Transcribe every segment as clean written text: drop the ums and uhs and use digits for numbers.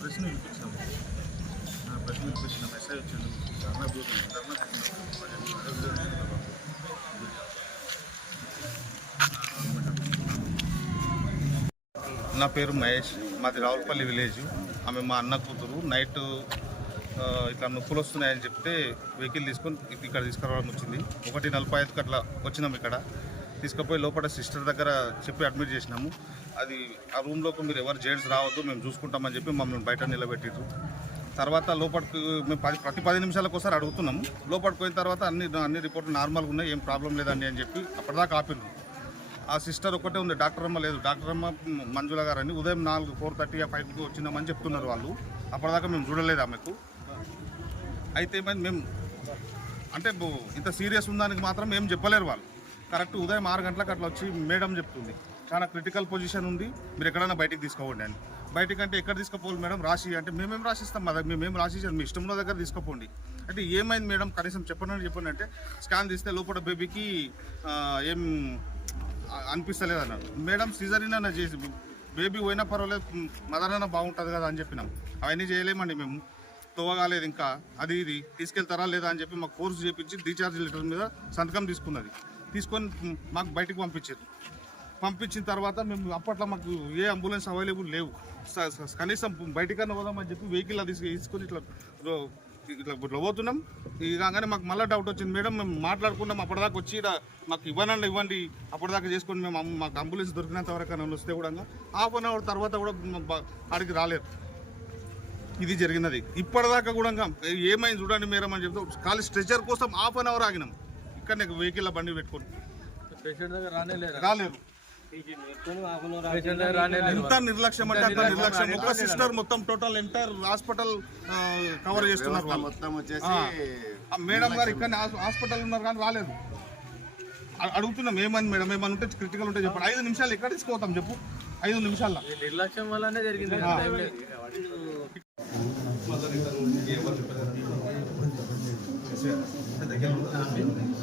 ప్రశ్న వినిపించాము ప్రశ్న వినిపించిన మెసేజ్ వచ్చింది నా పేరు మహేష్, మాది రావులపల్లి విలేజ్. ఆమె మా అన్న కూతురు. నైట్ ఇట్లా నొప్పులు వస్తున్నాయని చెప్తే వెహికల్ తీసుకొని ఇక్కడ తీసుకురావడం వచ్చింది. 1:45 అట్లా వచ్చినాము. ఇక్కడ తీసుకుపోయి లోపల సిస్టర్ దగ్గర చెప్పి అడ్మిట్ చేసినాము. అది ఆ రూమ్లోకి మీరు ఎవరు జెంట్స్ రావద్దు, మేము చూసుకుంటామని చెప్పి మమ్మల్ని బయట నిలబెట్టిరు. తర్వాత లోపలికి మేము ప్రతి 10 నిమిషాలకు ఒకసారి అడుగుతున్నాము. లోపలికి పోయిన తర్వాత అన్ని రిపోర్ట్లు నార్మల్గా ఉన్నాయి, ఏం ప్రాబ్లం లేదండి అని చెప్పి అప్పటిదాకా ఆపిర్రు. ఆ సిస్టర్ ఒకటే ఉంది, డాక్టర్ అమ్మ లేదు. డాక్టర్ అమ్మ మంజుల గారు అని ఉదయం 4:30 ఆ 5కి వచ్చినామని చెప్తున్నారు వాళ్ళు. అప్పటిదాకా మేము చూడలేదు ఆమెకు. అయితే మేము అంటే ఇంత సీరియస్ ఉందానికి మాత్రం ఏం చెప్పలేరు వాళ్ళు. కరెక్ట్ ఉదయం 6 గంటలకు అట్లా వచ్చి మేడం చెప్తుంది, చాలా క్రిటికల్ పొజిషన్ ఉంది, మీరు ఎక్కడైనా బయటికి తీసుకోండి అని. బయటికి అంటే ఎక్కడ తీసుకుపోవాలి మేడం, రాసి అంటే మేమేం రాసిస్తాం, మేమేం రాసిస్తాం, మీ ఇష్టంలో దగ్గర తీసుకుపోండి అంటే ఏమైంది మేడం కనీసం చెప్పండి అంటే స్కాన్ తీస్తే లోపల బేబీకి ఏం అనిపిస్తలేదు అన్నారు. మేడం సిజరీన్ అన్న చేసి బేబీ పోయినా పర్వాలేదు, మదర్ అన్న బాగుంటుంది కదా అని చెప్పినాం. అవన్నీ చేయలేమండి మేము, తోవగాలేదు ఇంకా, అది ఇది తీసుకెళ్తారా లేదా అని చెప్పి మాకు కోర్సు చేయించి డిశ్చార్జ్ లెటర్ మీద సంతకం తీసుకొని మాకు బయటకు పంపించిన తర్వాత మేము అప్పట్లో మాకు ఏ అంబులెన్స్ అవైలబుల్ లేవు. కనీసం బయటికన్నా పోదామని చెప్పి వెహికల్ తీసుకొని ఇట్లా పోతున్నాం. కాగానే మాకు మళ్ళీ డౌట్ వచ్చింది, మేడం మేము మాట్లాడుకున్నాం అప్పటిదాకా వచ్చి మాకు ఇవ్వండి అప్పటిదాకా చేసుకొని మేము మాకు అంబులెన్స్ దొరికినంత వరకు వస్తే కూడా ½ అన్ అవర్ తర్వాత కూడా ఆడికి రాలేదు. ఇది జరిగినది. ఇప్పటిదాకా కూడా ఏమైంది చూడండి మేడం అని చెప్తే ఖాళీ స్ట్రెచర్ కోసం ½ అన్ అవర్ ఆగినాం. ఇక్కడ నాకు వెహికల్ బండి పెట్టుకొని రాలేరు. ఎంత నిర్లక్ష్యం అంటే అంత నిర్లక్ష్యం. ఒక సిస్టర్ మొత్తం టోటల్ ఎంటైర్ హాస్పిటల్ కవర్ చేస్తున్నారు. మేడం గారు ఇక్కడ హాస్పిటల్ ఉన్నారు కానీ రాలేదు. అడుగుతున్నాం ఏమని మేడం, ఏమని ఉంటే క్రిటికల్ ఉంటే చెప్పండి. 5 నిమిషాలు ఎక్కడ తీసుకోతాం చెప్పు, 5 నిమిషాల్లో. నిర్లక్ష్యం వల్లనే జరిగింది.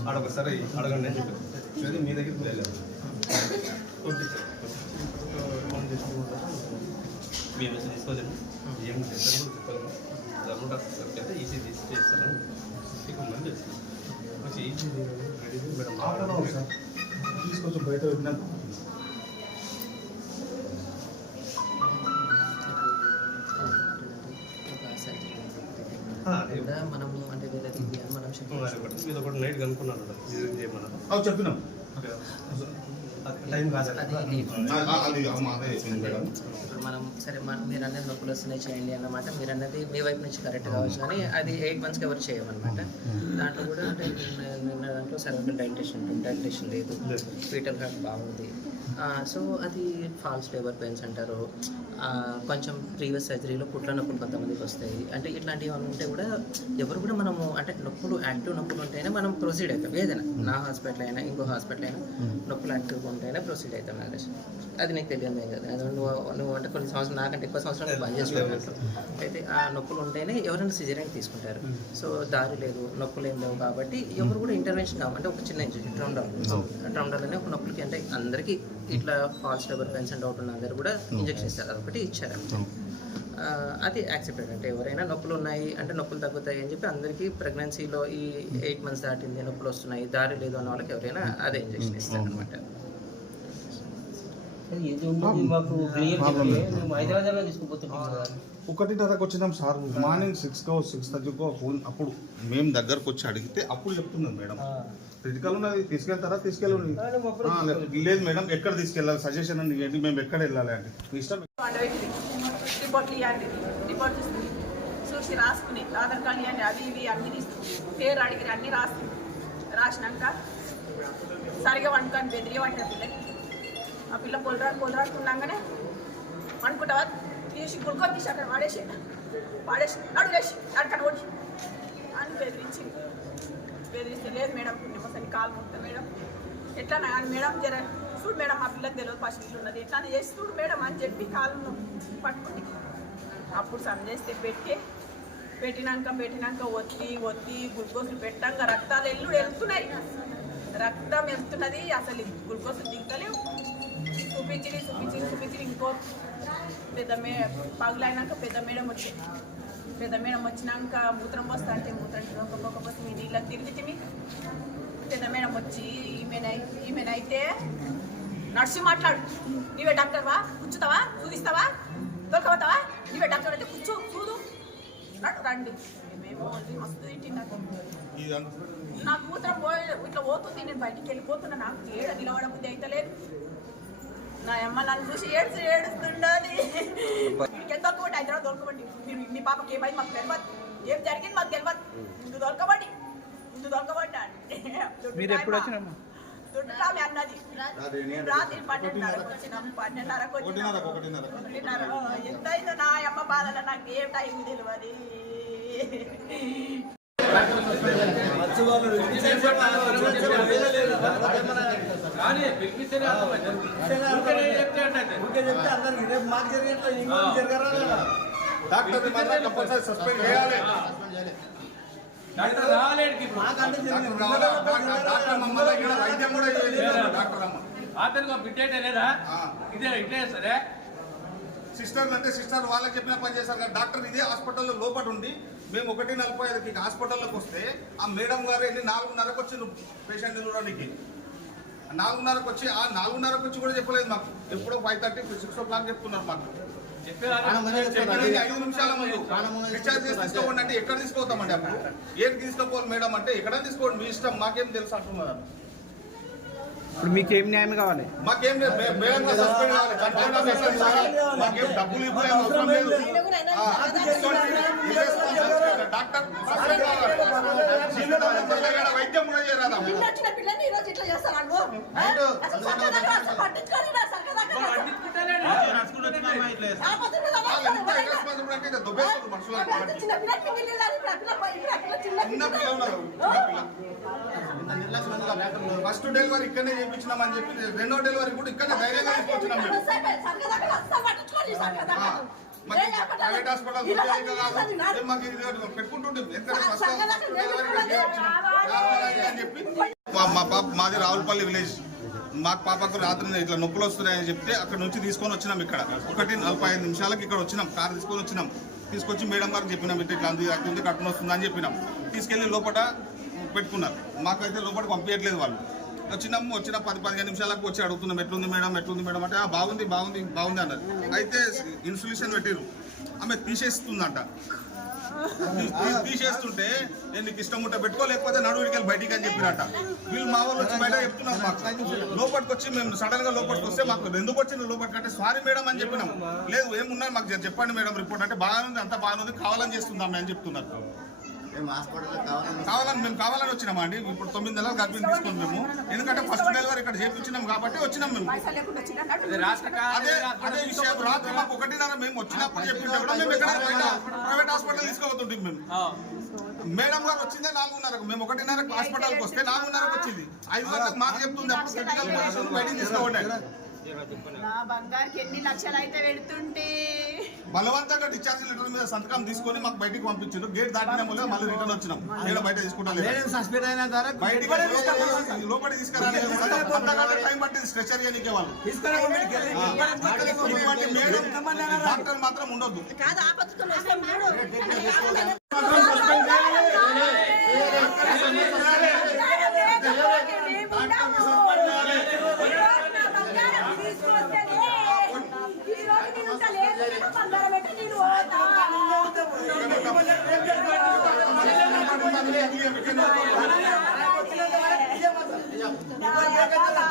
ఆడొకసారి అడగండి అని చెప్పి మీ దగ్గరికి వెళ్ళాము. మీ మెసేజ్ తీసుకోలేదు, ఏం చేస్తారో చెప్పాను. గవర్నమెంట్ డాక్టర్ అయితే ఈసీ తీసి చేస్తారని మీకు మంది చేస్తాను. వచ్చి ఈసీ రెడీ మేడం తీసుకొచ్చి బయట పెట్టినాక మనము అంటే మీద ఒకటి నైట్ కనుక్కున్నాను చెప్పినాం. టైం కాదు మనం సరే మీరు అన్నది నొప్పులు వస్తున్నాయి చేయండి అన్నమాట. మీరు అన్నది మీ వైపు నుంచి కరెక్ట్ కావచ్చు, కానీ అది 8 months ఎవరు చేయమన్నమాట. దాంట్లో కూడా అంటే దాంట్లో సర్వైకల్ డైలటేషన్ లేదు, ఫీటల్ హార్ట్ బాగుంది. సో అది ఫాల్స్ లేబర్ పెయిన్స్ అంటారు. కొంచెం ప్రీవియస్ సర్జరీలో పుట్ల నొప్పులు కొంతమందికి వస్తాయి. అంటే ఇట్లాంటివి ఉంటే కూడా ఎవరు కూడా మనము అంటే నొప్పులు యాక్టివ్ నొప్పులు ఉంటేనే మనం ప్రొసీడ్ అవుతాం. ఏదైనా నా హాస్పిటల్ అయినా ఇంకో హాస్పిటల్ అయినా నొప్పులు యాక్టివ్గా ఉంటేనే ప్రొసీడ్ అవుతాం. నాగేష్, అది నీకు తెలియదు కదా. నువ్వు అంటే కొన్ని సంవత్సరాలు నాకంటే ఎక్కువ సంవత్సరాలు బంద్ చేసుకోవచ్చు. అయితే ఆ నొప్పులు ఉంటేనే ఎవరైనా సిజరీన్ తీసుకుంటారు. సో దారి లేదు, నొప్పులు ఏం లేవు కాబట్టి ఎవరు కూడా ఇంటర్వెన్షన్ కావాలి. అంటే ఒక చిన్న ఇంజెక్షన్ ట్రౌండాల్ అనే ఒక నొప్పులకి అంటే అందరికీ ఇట్లా false labour pains and doubt ఉన్న అందరు కూడా ఇంజెక్షన్ ఇస్తారు. అదొకటి ఇచ్చారు, అది యాక్సెప్టెడ్. అంటే ఎవరైనా నొప్పులు ఉన్నాయి అంటే నొప్పులు తగ్గుతాయి అని చెప్పి అందరికీ ప్రెగ్నెన్సీలో ఈ 8 months దాటింది, నొప్పులు వస్తున్నాయి, దారి లేదు అన్న వాళ్ళకి ఎవరైనా అదే ఇంజెక్షన్ ఇస్తారు అనమాట. ఒకటిన్నరకు వచ్చినాం సార్. Morning 6:30 phone. అప్పుడు మేము దగ్గరకు వచ్చి అడిగితే అప్పుడు చెప్తున్నాం మేడం క్రిటికల్ ఉన్నది, తీసుకెళ్తారా తీసుకెళ్ళండి. లేదు మేడం ఎక్కడ తీసుకెళ్ళాలి సజెషన్ అండి ఏంటి, మేము ఎక్కడ వెళ్ళాలి అంటే మీ ఇష్టం. రిపోర్ట్ చూసి రాసుకుని ఆధార్ కార్డు ఇవ్వండి, అవి ఇవి అన్ని తీసుకుని పేరు అడిగి అన్ని రాసినాక సరిగా వండుకొని బెదిరి పట్టిన పిల్లకి. ఆ పిల్ల పొలరాడుకున్నాగానే వండుకుంటావా తీసి గుడుకొని తీసి అక్కడ వాడేసి నడులేసి అక్కడ ఓడి అని బెదిరిస్తే లేదు మేడం కొన్ని కాలు మొత్తం మేడం ఎట్లా మేడం జర చూడు మేడం మా పిల్లకి తెలియదు ఫస్ట్ ఇల్లు ఉన్నది ఎట్లా చేసి చూడు మేడం అని చెప్పి కాలు పట్టుకుని అప్పుడు సంజేస్తే పెట్టినాక ఒత్తి గ్లూకోజులు పెట్టాక రక్తాలు వెళ్తున్నాయి. రక్తం వెళ్తున్నది, అసలు గ్లూకోజ్ దిగుతలేవు. చూపించి ఇంకో పగులైనాక పెద్ద మేడం వచ్చినాక మూత్రం పోస్తా అంటే మూత్రం పోకపోతే మీ నీళ్ళకి తిరిగి పెద్ద మేడం వచ్చి ఈమెనైతే నడిచి మాట్లాడు, నీవే డాక్టర్వా, కూర్చుతావా, చూదిస్తావా, దొరకబోతావా, నీవే డాక్టర్ అయితే కూర్చో చూడు రండి. మేము మస్తు తింటున్నాను, నాకు మూత్రం ఇట్లా పోతుంది, నేను బయటికి వెళ్ళిపోతున్నా, నాకు ఏడ నిలవడం బుద్ధి అయితే లేదు. నా అమ్మ నన్ను చూసి ఏడుస్తుండది. ఎంత దొరకబట్టి హైదరాబాద్ దొరకబట్టి మీరు మీ పాపకి ఏమైంది మాకు తెలియదు, ఏం జరిగింది మాకు తెలియదు, ఇందు దొరకబట్టి అంటే మీరు ఎప్పుడు వచ్చినమ్మా? దుడ్డురామి అన్నది రాత్రి 12:30 వచ్చినాం. 12:30 ఎంత అయిందో నా అమ్మ బాధలో నాకు ఏం టైం తెలియదు. డాక్టర్ కంపల్సరీ సస్పెండ్ చేయాలి. డాక్టర్ రాలేడు వైద్యం కూడా డాక్టర్ అమ్మ అతను బిడ్డ లేదా ఇదే ఇట్లే సరే సిస్టర్ అంటే సిస్టర్ వాళ్ళకి చెప్పిన పని చేశారు కానీ డాక్టర్ ఇదే హాస్పిటల్లో లోపల ఉండి మేము 1:45కి హాస్పిటల్లోకి వస్తే ఆ మేడం గారు 4:30కి వచ్చి పేషెంట్ చూడడానికి 4:30కి వచ్చి ఆ 4:30కి వచ్చి కూడా చెప్పలేదు మాకు. ఎప్పుడో 5:30 6 o'clock చెప్తున్నారు మాకు. 5 నిమిషాల ముందు డిశ్చార్జ్ చేసి తీసుకోండి అంటే ఎక్కడ తీసుకోతామండి? అప్పుడు ఏం తీసుకోపోవాలి మేడం అంటే ఎక్కడ తీసుకోండి మీ ఇష్టం, మాకేం తెలుసు అంటున్నారు. ఇప్పుడు మీకేం న్యాయం కావాలి? మాకేం బేగంగా సస్పెండ్ కావాలి, మాకేం డబ్బులు ఇవ్వలేదు, అవసరం లేదు. డాక్టర్ సస్పెండ్ కావాలి, వైద్యం కూడా చేయరాదా? ఫస్ట్ డెలివరీ ఇక్కడనే చేయించినామని చెప్పి రెండో డెలివరీ కూడా ఇక్కడనే ధైర్యంగా తీసుకొచ్చినాం. ప్రైవేట్ హాస్పిటల్ మాకు పెట్టుకుంటుండే అని చెప్పి మా పాప మాది రావులపల్లి విలేజ్. మాకు పాపకు రాత్రి ఇట్లా నొప్పులు వస్తున్నాయని చెప్తే అక్కడ నుంచి తీసుకొని వచ్చినాం. ఇక్కడ 1:45 నిమిషాలకు ఇక్కడ వచ్చినాం, కారు తీసుకొని వచ్చినాం. తీసుకొచ్చి మేడం గారికి చెప్పినాం ఇట్లా అంది కట్టున వస్తుందని చెప్పినాం. తీసుకెళ్ళి లోపల పెట్టుకున్నారు. మాకైతే లోపల పంపించట్లేదు వాళ్ళు. వచ్చిన 10-15 నిమిషాలకు వచ్చి అడుగుతున్నాం ఎట్లుంది మేడం అంటే బాగుంది అన్నారు. అయితే ఇన్సులేషన్ పెట్టిరు, ఆమె తీసేస్తుందంట. తీసేస్తుంటే నేను నీకు ఇష్టం ఉంటే పెట్టుకో, లేకపోతే నడువుడికి బయటికి అని చెప్పినట్ట. వీళ్ళు మా వాళ్ళు వచ్చి బయట చెప్తున్నారు మాకు. లోపలికి వచ్చి మేము సడన్ గా లోపలికి వస్తే మాకు ఎందుకు వచ్చింది లోపలికి అంటే సారీ మేడం అని చెప్పినాం. లేదు ఏమున్నారు మాకు చెప్పండి మేడం రిపోర్ట్ అంటే బాగానుంది, అంత బాగానుంది, కావాలని చేస్తుందాం అని చెప్తున్నారు. కావాలని వచ్చినామా అండి? ఇప్పుడు 9 నెలలు గర్భిణి తీసుకుని మేము, ఎందుకంటే ఫస్ట్ డెలివరీ ఇక్కడ చేయించినాం కాబట్టి వచ్చినాం మేము. అదే విషయం రాత్రి మాకు 1:30 మేము వచ్చినప్పుడు చెప్పింటే కూడా మేము ఎక్కడ ప్రైవేట్ హాస్పిటల్ తీసుకోబోతుంటాం. మేము మేడం గారు వచ్చిందే 4:30కు, మేము 1:30కు హాస్పిటల్కి వస్తే 4:30కు వచ్చింది. 5 గంటలకు మాకు చెప్తుంది అప్పుడు క్రిటికల్ పొజిషన్ బయటికి తీసుకోండి. నా బంగారుకి ఎన్ని లక్షలు అయితే పెడుతుంటే బలవంతంగా డిశ్చార్జ్ లెటర్ మీద సంతకం తీసుకొని మాకు బయటికి పంపించారు. గేట్ దాటిన మూలంగా మళ్ళీ రిటర్న్ వచ్చినాం. నేను బయట తీసుకుంటాను, లోపలికి తీసుకురాలి. టైం పట్టింది స్ట్రెచర్ చేయనికే వాళ్ళు. డాక్టర్ మాత్రం ఉండొద్దు.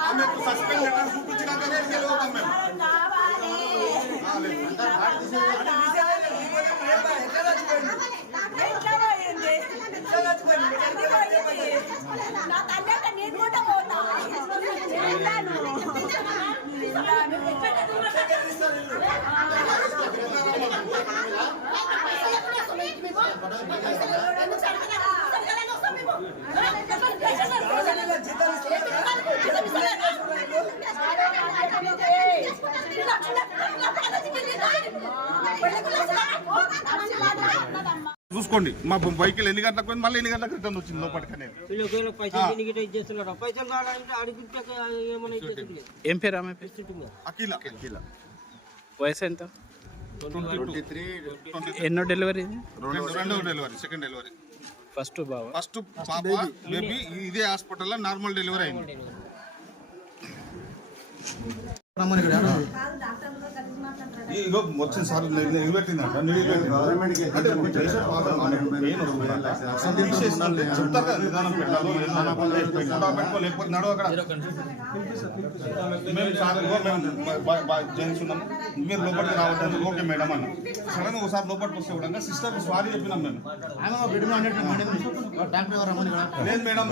ఆమెకు సస్పెండ్ లెటర్ చూపించినాకనే గెలవతాం మేము. నా తల్లి నేను కూడా పోతా చూసుకో కనుక్కోండి మా వెహికల్ ఎన్ని గంటలకు పోయింది, మళ్ళీ ఎన్ని గంటలకు రిటర్న్ వచ్చింది లోపలికి అనేది. వీళ్ళు ఒకవేళ పైసలు టికెట్ ఇచ్చేస్తున్నారు, పైసలు కావాలంటే అడిగితే ఏమైనా ఇచ్చేది లేదు. ఏం పేరు ఆమె పేరు? అఖిల వయసు ఎంత? 23 ఎన్నో డెలివరీ ఇది? రెండో డెలివరీ, సెకండ్ డెలివరీ. ఫస్ట్ బాబా. ఫస్ట్ పాప బేబీ ఇదే హాస్పిటల్లో నార్మల్ డెలివరీ అయింది. ఇగో వచ్చింది సార్, నిలబెట్టిందంట, చెప్తారు కదా నిదానం పెట్టాలి, లేకపోతే నడవ అక్కడ. మేము సార్ జెంట్స్ ఉన్నాము, మీరు లోపలికి రావద్దని. ఓకే మేడం అన్న. సడన్ ఒకసారి లోపలికి వస్తే కూడా సిస్టర్ సారీ చెప్పినాం మేము. లేదు మేడం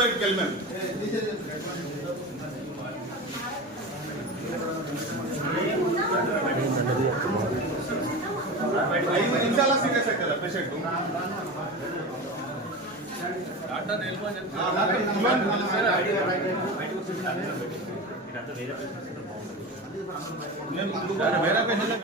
బయటికి వెళ్ళి మేము చాలా సీరియస్ అవుతుందా పేషెంట్? వేరే పేషెంట్